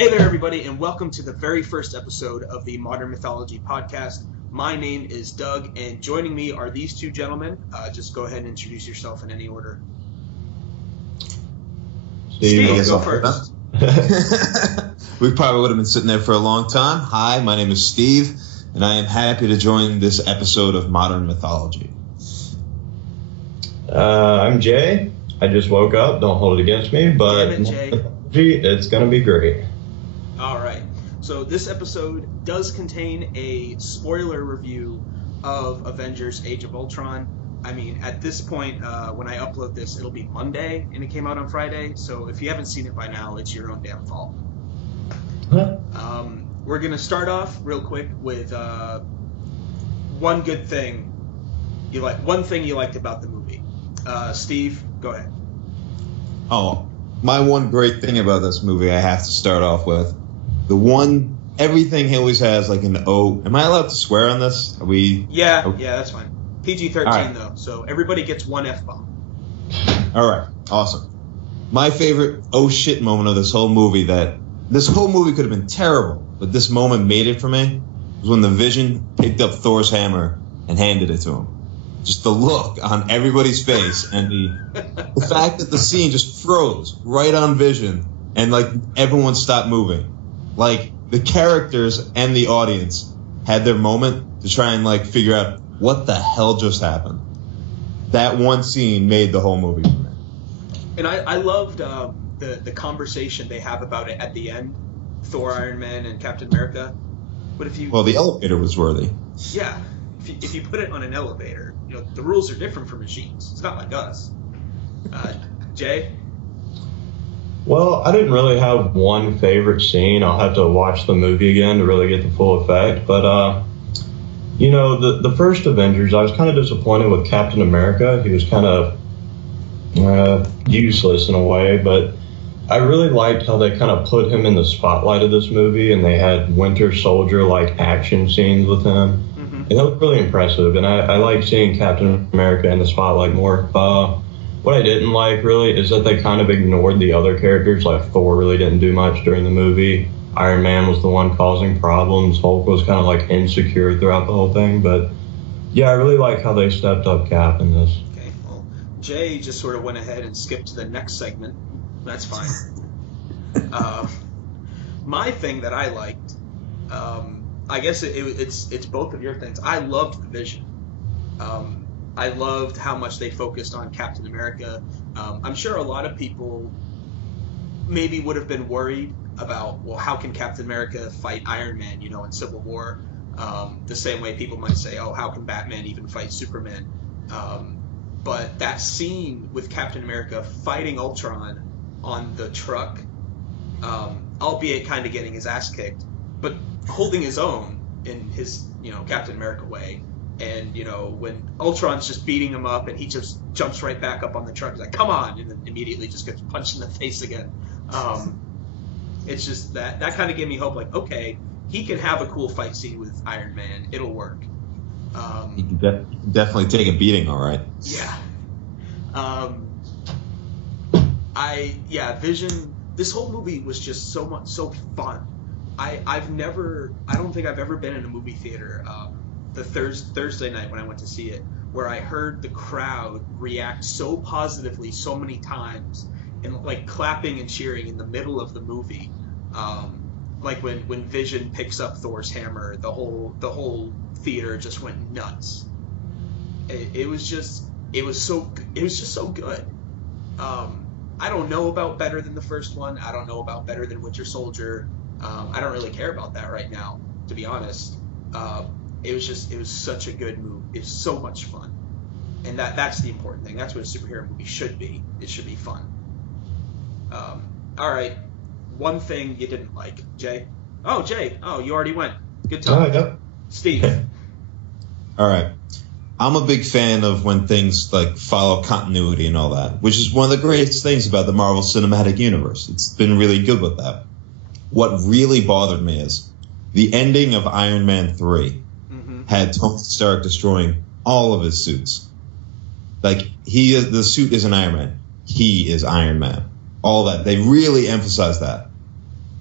Hey there, everybody, and welcome to the very first episode of the Modern Mythology podcast. My name is Doug, and joining me are these two gentlemen. Just go ahead and introduce yourself in any order. Steve, go first. We probably would have been sitting there for a long time. Hi, my name is Steve, and I am happy to join this episode of Modern Mythology. I'm Jay. I just woke up. Don't hold it against me, but Damn it, Jay. It's going to be great. All right. So this episode does contain a spoiler review of Avengers Age of Ultron. I mean, at this point, when I upload this, it'll be Monday, and it came out on Friday. So if you haven't seen it by now, it's your own damn fault. We're going to start off real quick with one good thing you liked about the movie. Steve, go ahead. Oh, my one great thing about this movie I have to start off with. Everything he always has, like an O. Am I allowed to swear on this? Yeah, that's fine. PG-13, right. Though, so everybody gets one F-bomb. All right, awesome. My favorite oh shit moment of this whole movie this whole movie could have been terrible, but this moment made it for me, was when the Vision picked up Thor's hammer and handed it to him. Just the look on everybody's face and the fact that the scene just froze right on Vision and like everyone stopped moving. Like the characters and the audience had their moment to try and like figure out what the hell just happened. That one scene made the whole movie for me. And I loved the conversation they have about it at the end, Thor, Iron Man, and Captain America. But the elevator was worthy. Yeah, if you put it on an elevator, the rules are different for machines. It's not like us. Jay? Well, I didn't really have one favorite scene. I'll have to watch the movie again to really get the full effect. But, the first Avengers, I was kind of disappointed with Captain America. He was kind of useless in a way, but I really liked how they kind of put him in the spotlight of this movie, and they had Winter Soldier-like action scenes with him. Mm-hmm. And that was really impressive, and I like seeing Captain America in the spotlight more. What I didn't like, really, is that they kind of ignored the other characters. Like, Thor really didn't do much during the movie. Iron Man was the one causing problems. Hulk was kind of, like, insecure throughout the whole thing. But, yeah, I really like how they stepped up Cap in this. Okay, well, Jay just sort of went ahead and skipped to the next segment. That's fine. My thing that I liked, I guess it's both of your things. I loved the Vision. I loved how much they focused on Captain America. I'm sure a lot of people maybe would have been worried about, well, how can Captain America fight Iron Man, in Civil War? The same way people might say, oh, how can Batman even fight Superman? But that scene with Captain America fighting Ultron on the truck, albeit kind of getting his ass kicked, but holding his own in his, Captain America way. And, when Ultron's just beating him up and he just jumps right back up on the truck, he's like, come on, and then immediately just gets punched in the face again. It's just that kind of gave me hope, like, okay, he can have a cool fight scene with Iron Man. It'll work. He can definitely take a beating, all right. Yeah. Vision, this whole movie was just so fun. I don't think I've ever been in a movie theater, the Thursday night when I went to see it, where I heard the crowd react so positively so many times and like clapping and cheering in the middle of the movie. Like when Vision picks up Thor's hammer, the whole theater just went nuts. It was just so good. I don't know about better than the first one. I don't know about better than Winter Soldier. I don't really care about that right now, to be honest. It was such a good movie. It's so much fun. And that's the important thing. That's what a superhero movie should be. It should be fun. All right. One thing you didn't like, Jay. Oh, Jay. Oh, you already went. Good talk. Yep. Steve. All right. I'm a big fan of when things like follow continuity and all that, which is one of the greatest things about the Marvel Cinematic Universe. It's been really good with that. What really bothered me is the ending of Iron Man 3 had Tony Stark destroying all of his suits. Like, the suit isn't Iron Man. He is Iron Man. All that. They really emphasize that.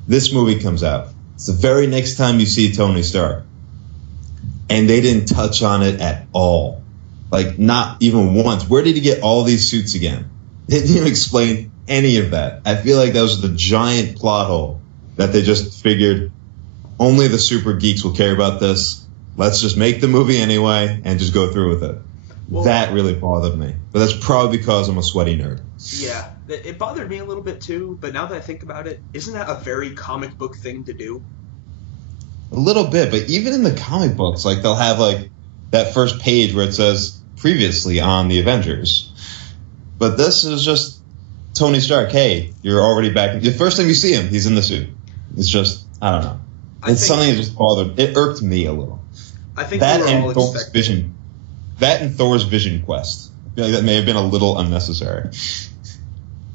This movie comes out. It's the very next time you see Tony Stark. And they didn't touch on it at all. Like, not even once. Where did he get all these suits again? They didn't even explain any of that. I feel like that was the giant plot hole that they just figured only the super geeks will care about this. Let's just make the movie anyway and just go through with it. Well, that really bothered me. But that's probably because I'm a sweaty nerd. Yeah, it bothered me a little bit too, but now that I think about it, isn't that a very comic book thing to do? A little bit, but even in the comic books, like they'll have like that first page where it says previously on the Avengers. But this is just Tony Stark. Hey, you're already back. The first time you see him, he's in the suit. It's just, I don't know. It's something that just bothered. It irked me a little. I think that we were all Thor's expecting. Vision. That and Thor's Vision Quest. I feel like that may have been a little unnecessary.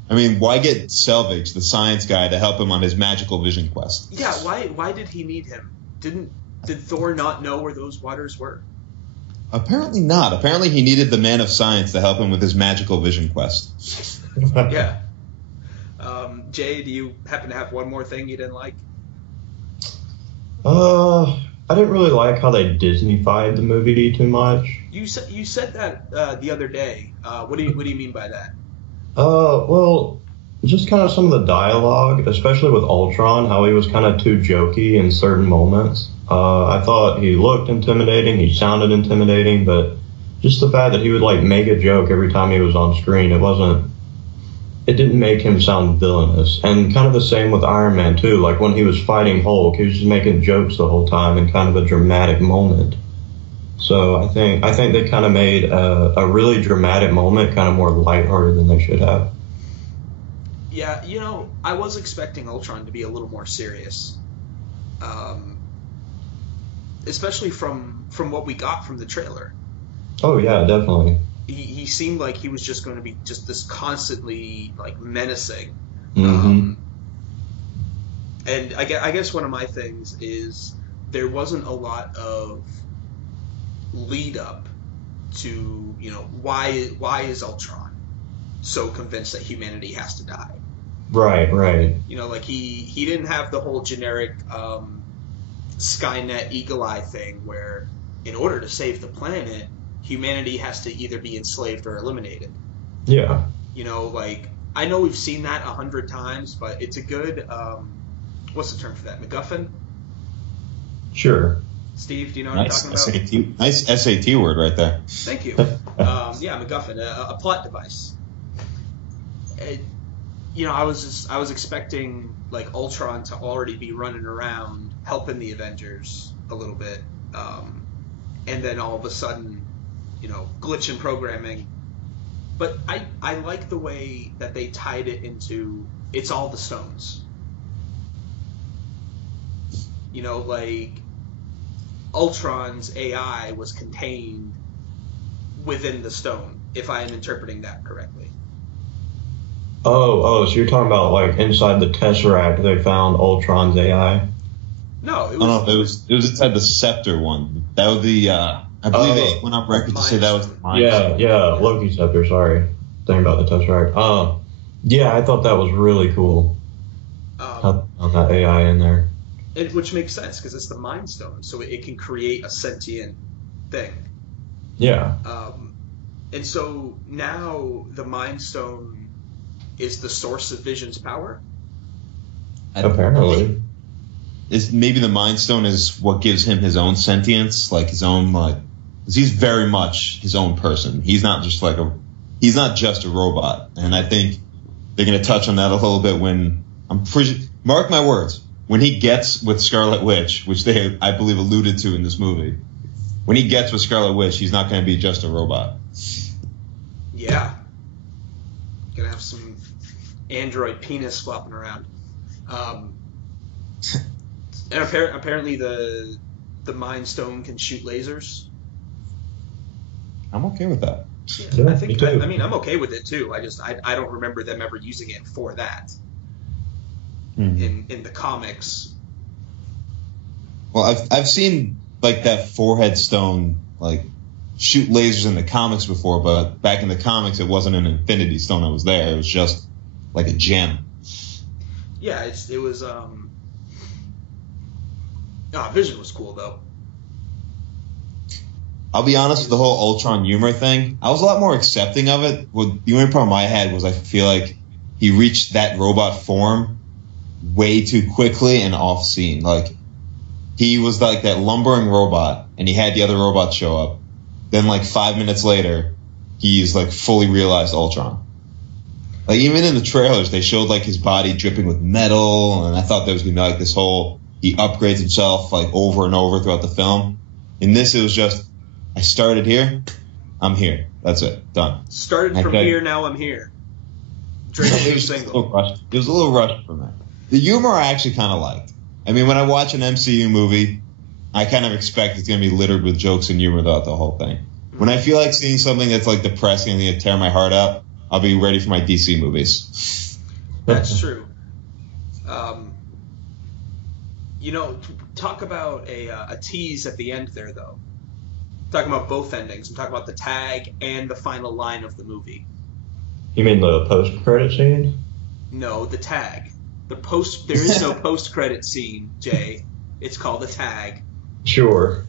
I mean, why get Selvage, the science guy, to help him on his magical vision quest? Yeah, why did he need him? Did Thor not know where those waters were? Apparently not. Apparently he needed the man of science to help him with his magical vision quest. Yeah. Jay, do you happen to have one more thing you didn't like? I didn't really like how they Disney-fied the movie too much. You said that the other day. What do you mean by that? Well, just kind of some of the dialogue, especially with Ultron, how he was kind of too jokey in certain moments. I thought he looked intimidating, he sounded intimidating, but just the fact that he would like make a joke every time he was on screen, it didn't make him sound villainous. And kind of the same with Iron Man too. Like when he was fighting Hulk, he was just making jokes the whole time in kind of a dramatic moment. So I think they kind of made a really dramatic moment kind of more lighthearted than they should have. Yeah, I was expecting Ultron to be a little more serious, especially from what we got from the trailer. Oh yeah, definitely. He seemed like he was just going to be just this constantly like menacing. Mm-hmm. And I guess one of my things is there wasn't a lot of lead up to why is Ultron so convinced that humanity has to die? Right. Like he didn't have the whole generic Skynet Eagle Eye thing where in order to save the planet, humanity has to either be enslaved or eliminated. Yeah. Like I know we've seen that 100 times, but it's a good what's the term for that? MacGuffin? Sure. Steve, do you know what I'm talking about? SAT, nice SAT word right there. Thank you. Yeah, MacGuffin, a plot device. I was expecting like Ultron to already be running around helping the Avengers a little bit, and then all of a sudden, glitch in programming. But I like the way that they tied it into it's all the stones. Like Ultron's AI was contained within the stone, if I am interpreting that correctly. Oh, so you're talking about like inside the Tesseract they found Ultron's AI? No, it was inside the Scepter one. That was the I believe they went on record to say that was the Mind Stone. Yeah, Loki Scepter, sorry. Thinking about the Tesseract. Yeah, I thought that was really cool. On that AI in there. Which makes sense because it's the Mind Stone, so it can create a sentient thing. Yeah. And so now the Mind Stone is the source of Vision's power? Apparently. Maybe the Mind Stone is what gives him his own sentience, like his own, like, because he's very much his own person. He's not just a robot. And I think they're going to touch on that a little bit when, mark my words, when he gets with Scarlet Witch, which they, I believe, alluded to in this movie, when he gets with Scarlet Witch, he's not going to be just a robot. Yeah. Gonna have some android penis flopping around. And apparently the Mind Stone can shoot lasers. I'm okay with that. Yeah, I'm okay with it too. I don't remember them ever using it for that. In the comics. Well, I've seen like that forehead stone like shoot lasers in the comics before, but back in the comics it wasn't an Infinity Stone that was there. It was just like a gem. Yeah, it was Vision was cool though. I'll be honest with the whole Ultron humor thing. I was a lot more accepting of it. Well, the only problem I had was I feel like he reached that robot form way too quickly and off scene. Like, he was like that lumbering robot, and he had the other robots show up. Then, like 5 minutes later, he's like fully realized Ultron. Like, even in the trailers, they showed like his body dripping with metal, and I thought there was gonna be like this whole he upgrades himself like over and over throughout the film. In this, it was just, I started here, I'm here. That's it, done. Started from here, now I'm here. Drake It was a little rushed for me. The humor I actually kind of liked. I mean, when I watch an MCU movie, I kind of expect it's going to be littered with jokes and humor throughout the whole thing. When I feel like seeing something that's like depressing and going to tear my heart out, I'll be ready for my DC movies. That's true. Talk about a tease at the end there, though. Talking about both endings. I'm talking about the tag and the final line of the movie. You mean the post-credit scene? No, the tag. There is no post-credit scene, Jay. It's called a tag. Sure.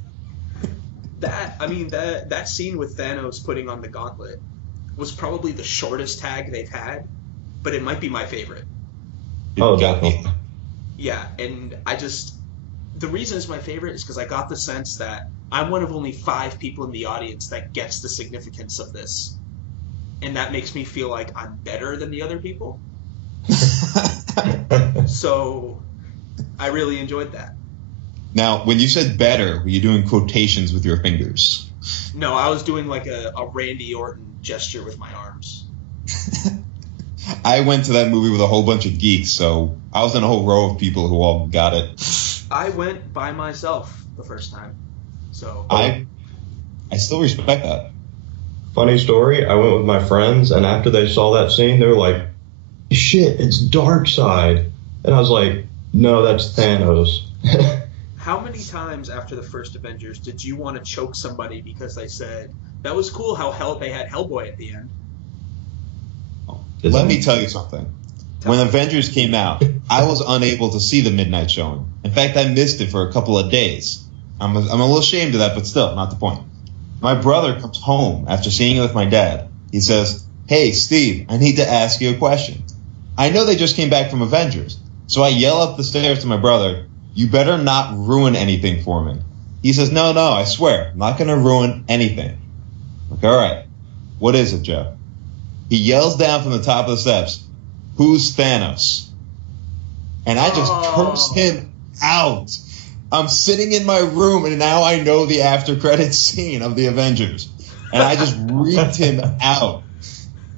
That scene with Thanos putting on the gauntlet was probably the shortest tag they've had, but it might be my favorite. Oh, definitely. Yeah, and the reason it's my favorite is because I got the sense that I'm one of only 5 people in the audience that gets the significance of this. And that makes me feel like I'm better than the other people. So I really enjoyed that. Now, when you said better, were you doing quotations with your fingers? No, I was doing like a Randy Orton gesture with my arms. I went to that movie with a whole bunch of geeks, so I was in a whole row of people who all got it. I went by myself the first time. So I still respect that. Funny story, I went with my friends, and after they saw that scene, they were like, shit, it's Darkseid. And I was like, no, that's Thanos. How many times after the first Avengers did you want to choke somebody because they said, that was cool how they had Hellboy at the end? Let me tell you something. When Avengers came out, I was unable to see the midnight showing. In fact, I missed it for a couple of days. I'm a little ashamed of that, but still, not the point. My brother comes home after seeing it with my dad. He says, hey, Steve, I need to ask you a question. I know they just came back from Avengers, so I yell up the stairs to my brother, you better not ruin anything for me. He says, no, I swear, I'm not going to ruin anything. I'm like, all right, what is it, Joe? He yells down from the top of the steps, who's Thanos? And I just cursed him out. I'm sitting in my room, and now I know the after credits scene of the Avengers. And I just reeked him out.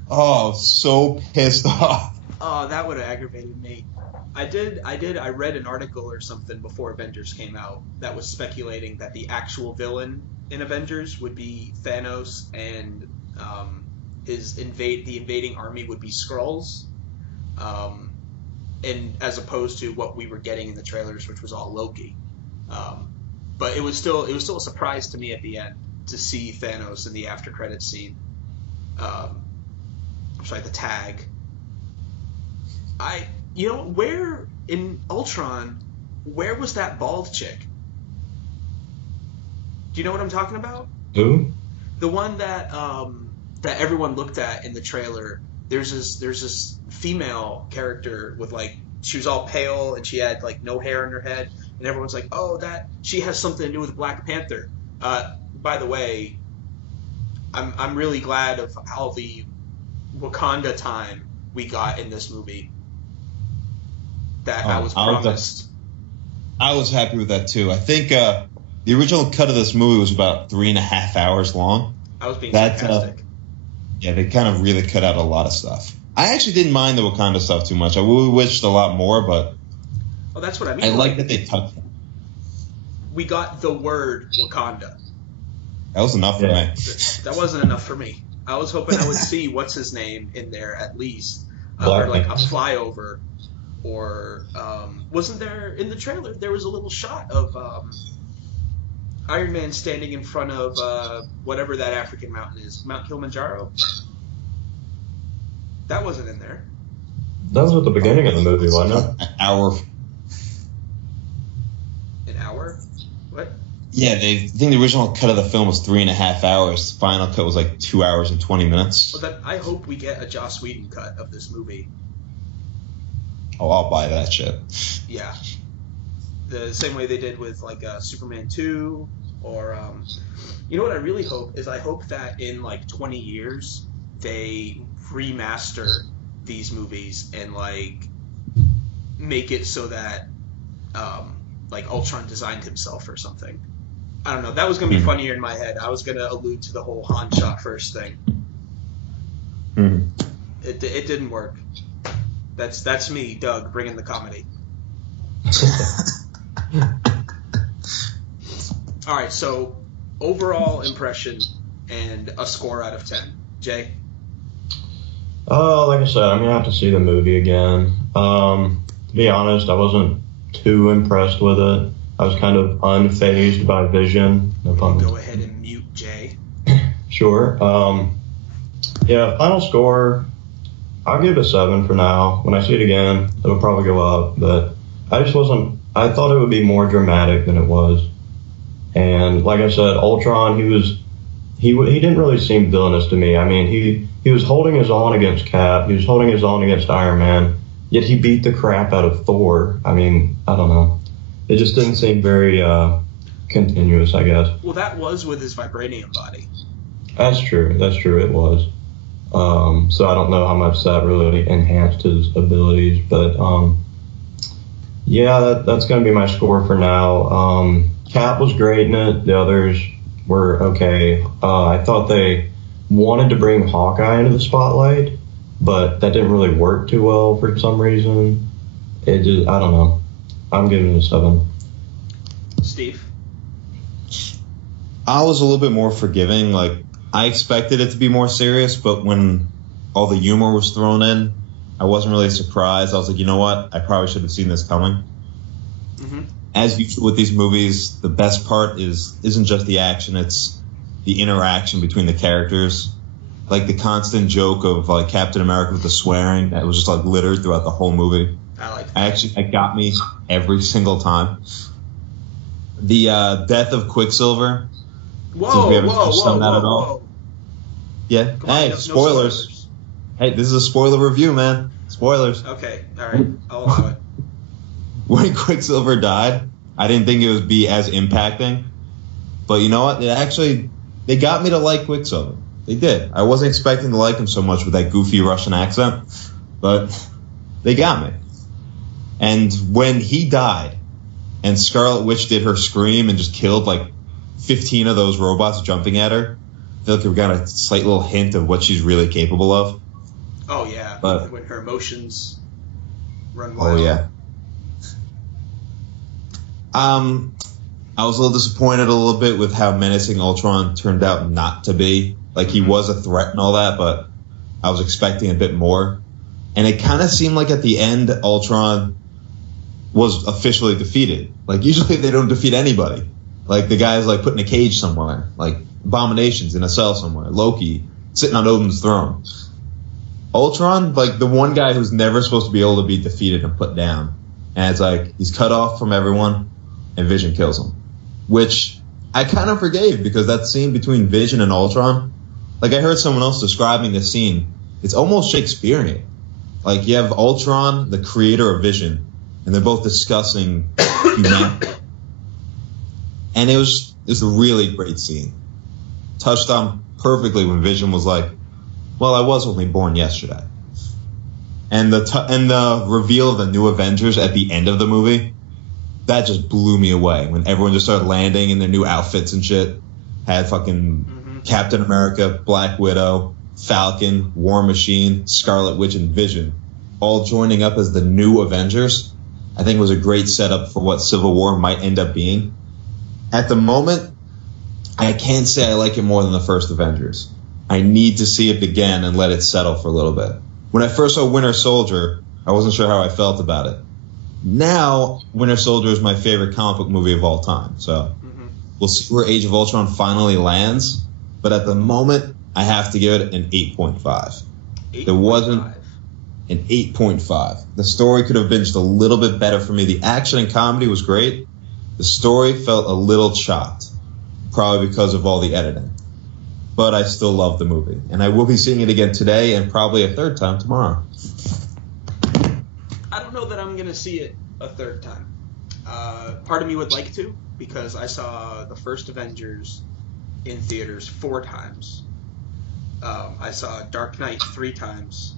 Oh, so pissed off. Oh, that would have aggravated me. I read an article or something before Avengers came out that was speculating that the actual villain in Avengers would be Thanos, and the invading army would be Skrulls. And as opposed to what we were getting in the trailers, which was all Loki. But it was still a surprise to me at the end to see Thanos in the after credits scene. The tag. Where in Ultron, where was that bald chick? Do you know what I'm talking about? Who? The one that that everyone looked at in the trailer. There's this female character with she was all pale and she had no hair on her head, and everyone's like, oh, that she has something to do with Black Panther. By the way, I'm really glad of how the Wakanda time we got in this movie that I was promised. I was happy with that too. I think the original cut of this movie was about 3.5 hours long. I was being sarcastic. Yeah, they kind of really cut out a lot of stuff. I actually didn't mind the Wakanda stuff too much. I wished a lot more, but oh, that's what I mean. I like that they touched it. We got the word Wakanda. That was enough for me. That wasn't enough for me. I was hoping I would see what's his name in there at least, or a flyover, or wasn't there in the trailer? There was a little shot of Iron Man standing in front of whatever that African mountain is, Mount Kilimanjaro. That wasn't in there. That was at the beginning of the movie, wasn't it? An hour. What? Yeah, I think the original cut of the film was 3.5 hours. The final cut was like 2 hours and 20 minutes. Well, then I hope we get a Joss Whedon cut of this movie. Oh, I'll buy that shit. Yeah. The same way they did with like Superman 2 or you know what I really hope is I hope that in like 20 years they remaster these movies and like make it so that like Ultron designed himself or something. I don't know. That was going to be funnier in my head. I was going to allude to the whole Han shot first thing. It didn't work. That's me, Doug, bringing the comedy. All right, so overall impression and a score out of 10. Jay? Like I said, I'm going to have to see the movie again. To be honest, I wasn't too impressed with it. I was kind of unfazed by Vision. No pun. Go ahead and mute Jay. Sure. Yeah, final score, I'll give it a 7 for now. When I see it again, it'll probably go up. But I just wasn't, I thought it would be more dramatic than it was. And like I said, Ultron, he didn't really seem villainous to me. I mean, he was holding his own against Cap. He was holding his own against Iron Man. Yet he beat the crap out of Thor. I mean, I don't know. It just didn't seem very continuous, I guess. Well, that was with his vibranium body. That's true. It was. So I don't know how much that really enhanced his abilities. But, yeah, that's going to be my score for now. Cap was great in it. The others were okay. I thought they wanted to bring Hawkeye into the spotlight, but that didn't really work too well for some reason. I don't know. I'm giving it a 7. Steve? I was a little bit more forgiving. Like, I expected it to be more serious, but when all the humor was thrown in, I wasn't really surprised. I was like, you know what? I probably should have seen this coming. Mm-hmm. As usual with these movies, the best part isn't just the action, it's the interaction between the characters. Like the constant joke of like Captain America with the swearing that was just like littered throughout the whole movie. I like that. It got me every single time. The death of Quicksilver. Whoa. Yeah. Hey, spoilers. Hey, this is a spoiler review, man. Spoilers. Okay, all right. I'll allow it. When Quicksilver died, I didn't think it would be as impacting. But you know what? They got me to like Quicksilver. They did. I wasn't expecting to like him so much with that goofy Russian accent, but they got me. And when he died and Scarlet Witch did her scream and just killed like 15 of those robots jumping at her, I feel like we got a slight little hint of what she's really capable of. Oh, yeah. But, when her emotions run wild. Oh, yeah. I was a little disappointed a little bit with how menacing Ultron turned out not to be. Like, he was a threat and all that, but I was expecting a bit more. And it kind of seemed like at the end, Ultron was officially defeated. Like, usually they don't defeat anybody. Like, the guy's, like, put in a cage somewhere. Like, Abomination's in a cell somewhere. Loki sitting on Odin's throne. Ultron, like, the one guy who's never supposed to be able to be defeated and put down. And it's like, he's cut off from everyone, and Vision kills him. Which I kind of forgave, because that scene between Vision and Ultron, like, I heard someone else describing the scene. It's almost Shakespearean. Like, you have Ultron, the creator of Vision, and they're both discussing humanity. And it was a really great scene. Touched on perfectly when Vision was like, well, I was only born yesterday. And the reveal of the new Avengers at the end of the movie, that just blew me away. When everyone just started landing in their new outfits and shit. Had fucking Captain America, Black Widow, Falcon, War Machine, Scarlet Witch, and Vision all joining up as the new Avengers. I think it was a great setup for what Civil War might end up being. At the moment, I can't say I like it more than the first Avengers. I need to see it again and let it settle for a little bit. When I first saw Winter Soldier, I wasn't sure how I felt about it. Now, Winter Soldier is my favorite comic book movie of all time. So we'll see where Age of Ultron finally lands. But at the moment, I have to give it an 8.5. There wasn't an 8.5. The story could have been just a little bit better for me. The action and comedy was great. The story felt a little chopped, probably because of all the editing. But I still love the movie, and I will be seeing it again today and probably a third time tomorrow. I don't know that I'm going to see it a third time. Part of me would like to, because I saw the first Avengers in theaters 4 times. I saw Dark Knight 3 times.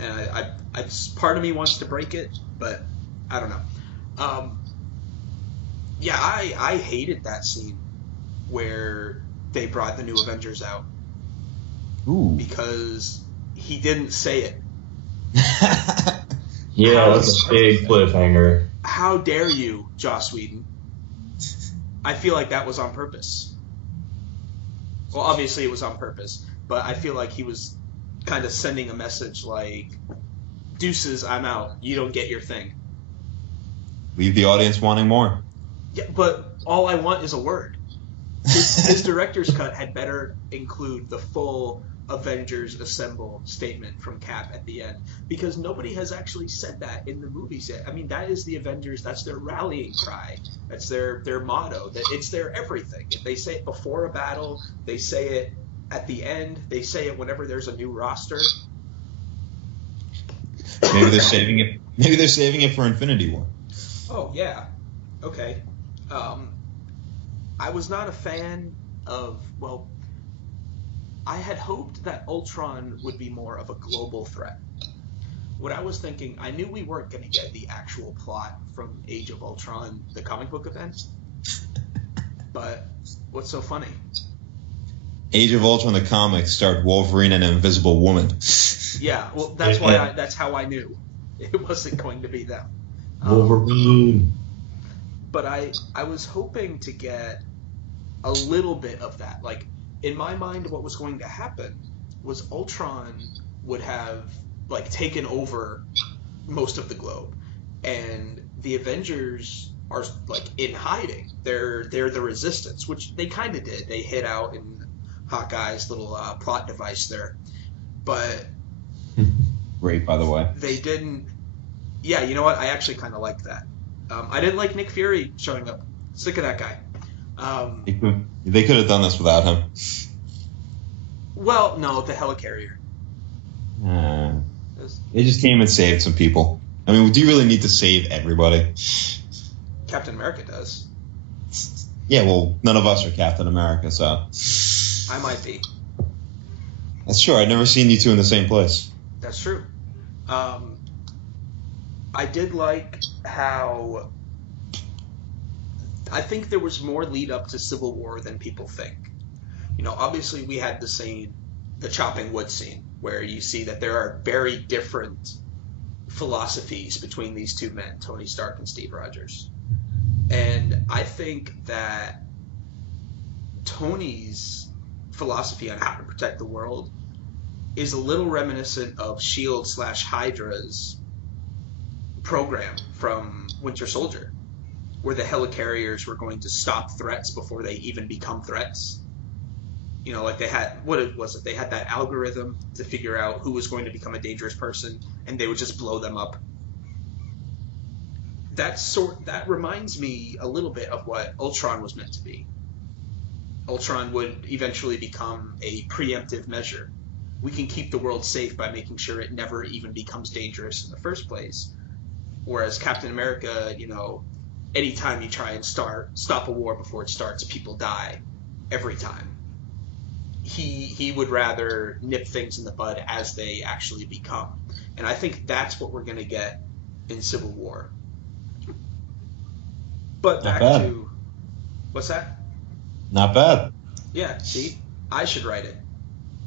And I part of me wants to break it, but I don't know. Yeah, I hated that scene where they brought the new Avengers out. Ooh. Because he didn't say it. Yeah, that's a big cliffhanger. How dare you, Joss Whedon? I feel like that was on purpose. Well, obviously it was on purpose, but I feel like he was kind of sending a message like, deuces, I'm out. You don't get your thing. Leave the audience wanting more. Yeah, but all I want is a word. His director's cut had better include the full Avengers Assemble statement from Cap at the end, because nobody has actually said that in the movies yet. I mean, that is the Avengers, that's their rallying cry, that's their motto, that it's their everything. If they say it before a battle, they say it at the end, they say it whenever there's a new roster. Maybe they're saving it. Maybe they're saving it for Infinity War. Oh yeah, okay. I was not a fan of, well, I had hoped that Ultron would be more of a global threat. What I was thinking, I knew we weren't going to get the actual plot from Age of Ultron, the comic book event. But what's so funny? Age of Ultron, the comics, starred Wolverine and an Invisible Woman. Yeah, well, that's how I knew it wasn't going to be them. Wolverine. But I was hoping to get a little bit of that. Like, in my mind, what was going to happen was Ultron would have, like, taken over most of the globe, and the Avengers are, like, in hiding. They're the Resistance, which they kind of did. They hid out in Hawkeye's little plot device there. But Great, by the way. they didn't... Yeah, you know what? I actually kind of liked that. I didn't like Nick Fury showing up. Sick of that guy. They could have done this without him. Well, no, the helicarrier. They just came and saved some people. I mean, do you really need to save everybody? Captain America does. Yeah, well, none of us are Captain America, so. I might be. That's true. I've never seen you two in the same place. That's true. I did like how... I think there was more lead up to Civil War than people think. You know, obviously we had the chopping wood scene, where you see that there are very different philosophies between these two men, Tony Stark and Steve Rogers. And I think that Tony's philosophy on how to protect the world is a little reminiscent of S.H.I.E.L.D./Hydra's program from Winter Soldier, where the helicarriers were going to stop threats before they even become threats. You know, like they had, what was it? They had that algorithm to figure out who was going to become a dangerous person, and they would just blow them up. That reminds me a little bit of what Ultron was meant to be. Ultron would eventually become a preemptive measure. We can keep the world safe by making sure it never even becomes dangerous in the first place. Whereas Captain America, you know, anytime you try and stop a war before it starts, people die every time. He would rather nip things in the bud as they actually become. And I think that's what we're going to get in Civil War. But back to... What's that? Not bad. Yeah, see? I should write it.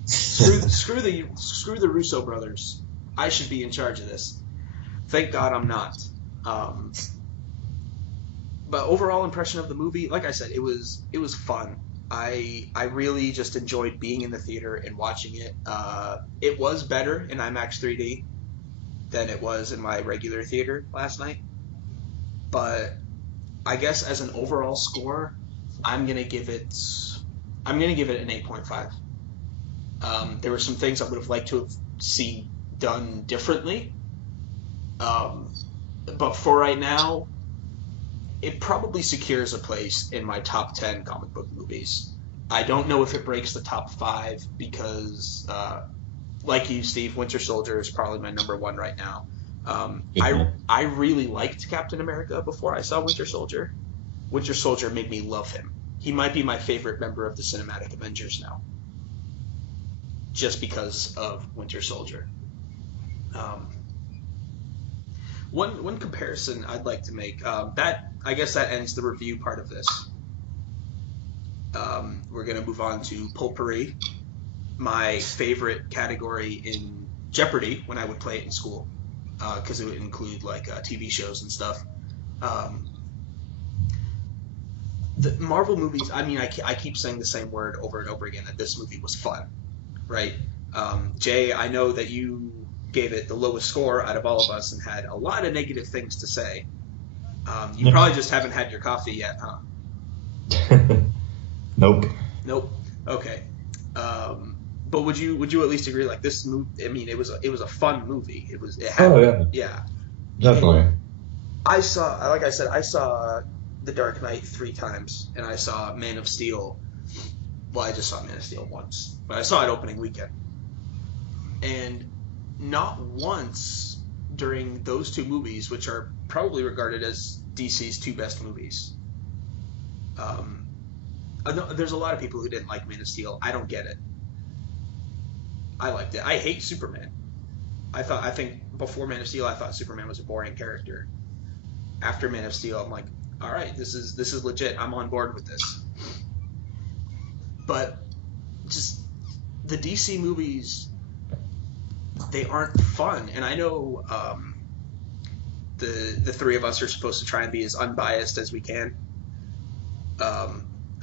Screw the Russo brothers. I should be in charge of this. Thank God I'm not. But overall impression of the movie, like I said, it was fun. I really just enjoyed being in the theater and watching it. It was better in IMAX 3D than it was in my regular theater last night. But I guess as an overall score, I'm gonna give it an 8.5. There were some things I would have liked to have seen done differently. But for right now, it probably secures a place in my top 10 comic book movies. I don't know if it breaks the top 5 because, like you, Steve, Winter Soldier is probably my number 1 right now. I really liked Captain America before I saw Winter Soldier. Winter Soldier made me love him. He might be my favorite member of the Cinematic Avengers now, just because of Winter Soldier. One comparison I'd like to make, I guess that ends the review part of this. We're going to move on to potpourri, my favorite category in Jeopardy when I would play it in school, because it would include like TV shows and stuff. The Marvel movies, I mean, I keep saying the same word over and over again, that this movie was fun, right? Jay, I know that you gave it the lowest score out of all of us and had a lot of negative things to say. You probably just haven't had your coffee yet, huh? Nope. Okay. But would you at least agree, like, this movie? I mean, it was a fun movie. Yeah, Definitely. I saw The Dark Knight 3 times, and I saw Man of Steel. Well, I just saw Man of Steel once, but I saw it opening weekend, and not once during those 2 movies, which are probably regarded as DC's 2 best movies. There's a lot of people who didn't like Man of Steel. I don't get it. I liked it. I hate Superman. I think before Man of Steel, I thought Superman was a boring character. After Man of Steel, I'm like, all right, this is legit. I'm on board with this. But just the DC movies, they aren't fun. And I know the 3 of us are supposed to try and be as unbiased as we can.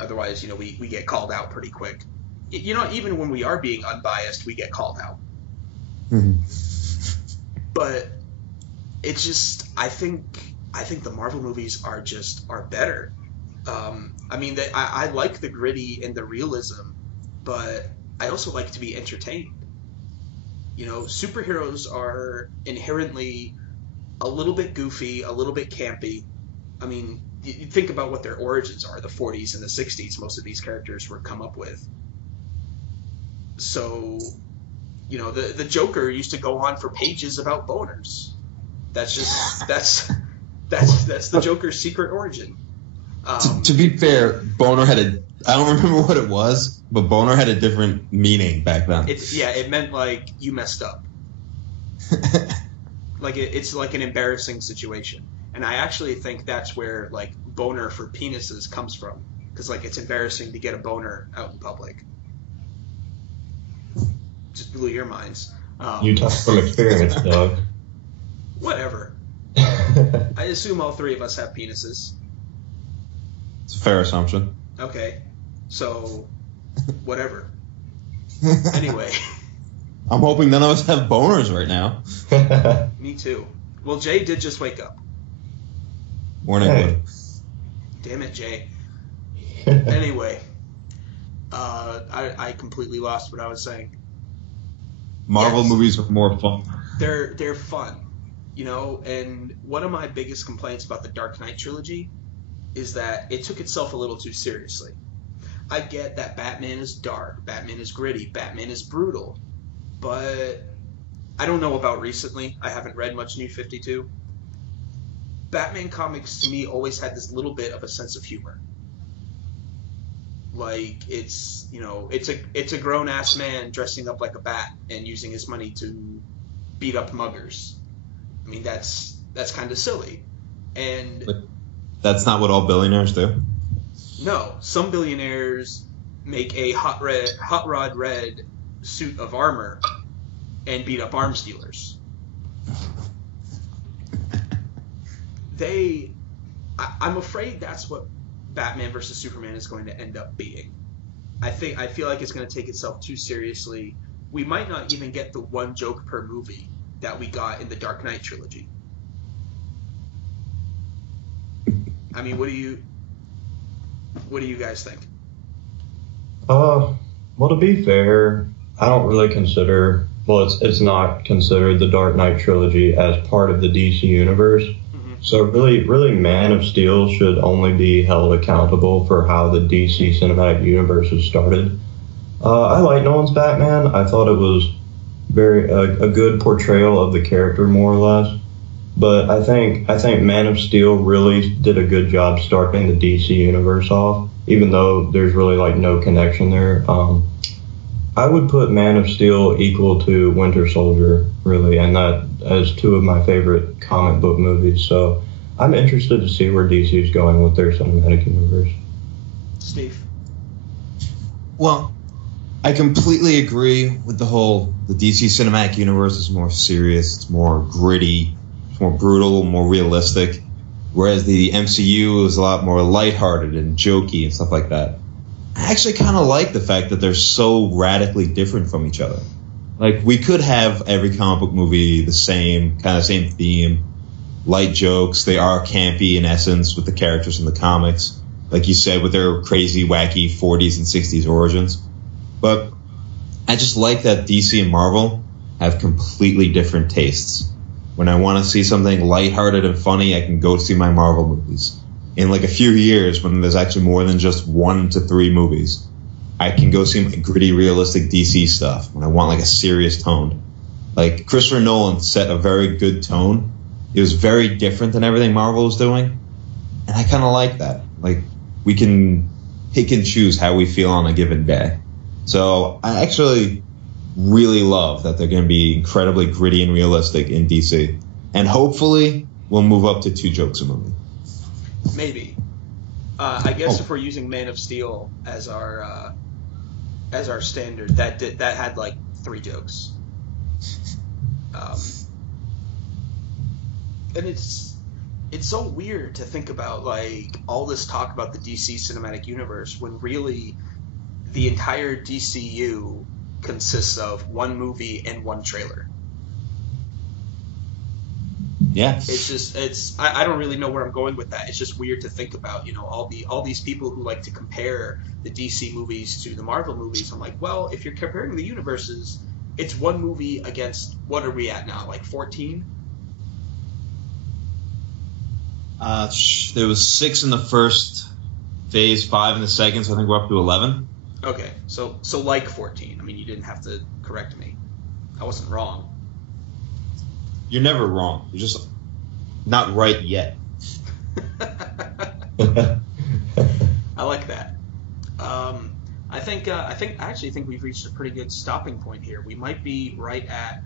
Otherwise, we get called out pretty quick. Even when we are being unbiased, we get called out. Mm-hmm. But it's just, I think the Marvel movies are better. I mean, I like the gritty and the realism, but I also like to be entertained. Superheroes are inherently a little bit goofy, a little bit campy. I mean, you think about what their origins are, the 40s and the 60s, most of these characters were come up with. So, the Joker used to go on for pages about boners. That's the Joker's secret origin. To be fair, boner had I don't remember what it was, but boner had a different meaning back then. It meant like you messed up. Like it's like an embarrassing situation. And I actually think that's where like boner for penises comes from, because like it's embarrassing to get a boner out in public. Just blew your minds. You talk from experience, Doug. Whatever. I assume all 3 of us have penises. It's a fair assumption. Okay, so whatever. Anyway. I'm hoping none of us have boners right now. Me too. Well, Jay did just wake up. Morning, Wood. Damn it, Jay. Anyway, I completely lost what I was saying. Marvel movies are more fun. They're fun, and one of my biggest complaints about the Dark Knight trilogy is that it took itself a little too seriously. I get that Batman is dark, Batman is gritty, Batman is brutal, but I don't know about recently. I haven't read much New 52. Batman comics to me always had this little bit of a sense of humor. Like it's a grown ass man dressing up like a bat and using his money to beat up muggers. I mean that's kind of silly. And but that's not what all billionaires do. No, some billionaires make a hot rod red suit of armor and beat up arms dealers. I'm afraid that's what Batman versus Superman is going to end up being. I feel like it's going to take itself too seriously. We might not even get the 1 joke per movie that we got in the Dark Knight trilogy. I mean, what do you guys think? Well, to be fair, I don't really consider, it's not considered the Dark Knight trilogy as part of the DC universe. Mm-hmm. So really, Man of Steel should only be held accountable for how the DC cinematic universe was started. I like Nolan's Batman. I thought it was a good portrayal of the character, more or less. But I think Man of Steel really did a good job starting the DC universe off, even though there's really like no connection there. I would put Man of Steel equal to Winter Soldier, really, and that as two of my favorite comic book movies. So I'm interested to see where DC is going with their cinematic universe. Steve? Well, I completely agree with the DC cinematic universe is more serious, it's more gritty, it's more brutal, more realistic, whereas the MCU is a lot more lighthearted and jokey and stuff like that. I actually kind of like the fact that they're so radically different from each other. Like, we could have every comic book movie the same theme, light jokes. They are campy in essence with the characters in the comics, like you said, with their crazy, wacky 40s and 60s origins. But I just like that DC and Marvel have completely different tastes. When I want to see something lighthearted and funny, I can go see my Marvel movies. In like a few years, when there's actually more than just 1 to 3 movies, I can go see my gritty, realistic DC stuff when I want like a serious tone. Like, Christopher Nolan set a very good tone. It was very different than everything Marvel was doing. And I kind of like that. Like, we can pick and choose how we feel on a given day. So I actually really love that they're going to be incredibly gritty and realistic in DC. And hopefully we'll move up to 2 jokes a movie. Maybe. I guess if we're using Man of Steel as our standard, that had like 3 jokes. And it's so weird to think about, like, all this talk about the DC cinematic universe when really the entire DCU consists of 1 movie and 1 trailer. Yeah. I don't really know where I'm going with that. It's just weird to think about, all these people who like to compare the DC movies to the Marvel movies. I'm like, well, if you're comparing the universes, it's 1 movie against, what are we at now, like 14? There was 6 in the first phase, 5 in the second, so I think we're up to 11. Okay, so like 14. I mean, you didn't have to correct me. I wasn't wrong. You're never wrong. You're just not right yet. I like that. I actually think we've reached a pretty good stopping point here. We might be right at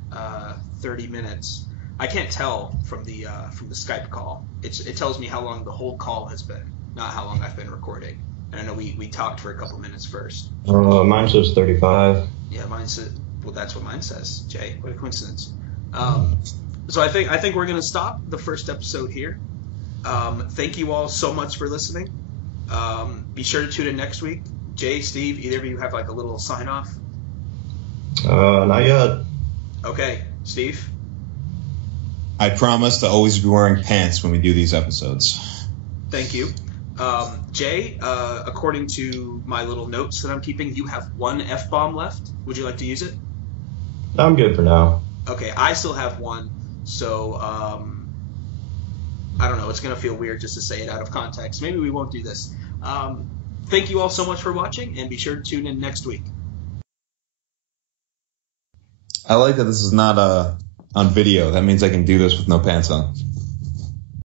30 minutes. I can't tell from the Skype call. It tells me how long the whole call has been, not how long I've been recording. And I know we talked for a couple minutes first. Mine says 35. Yeah, mine says. Well, that's what mine says. Jay, what a coincidence. So I think we're gonna stop the first episode here. Thank you all so much for listening. Be sure to tune in next week. Jay, Steve, either of you have like a little sign off? Not yet. Okay, Steve. I promise to always be wearing pants when we do these episodes. Thank you. Jay, according to my little notes that I'm keeping, you have 1 F-bomb left. Would you like to use it? I'm good for now. Okay, I still have 1, so I don't know. It's going to feel weird just to say it out of context. Maybe we won't do this. Thank you all so much for watching, and be sure to tune in next week. I like that this is not on video. That means I can do this with no pants on.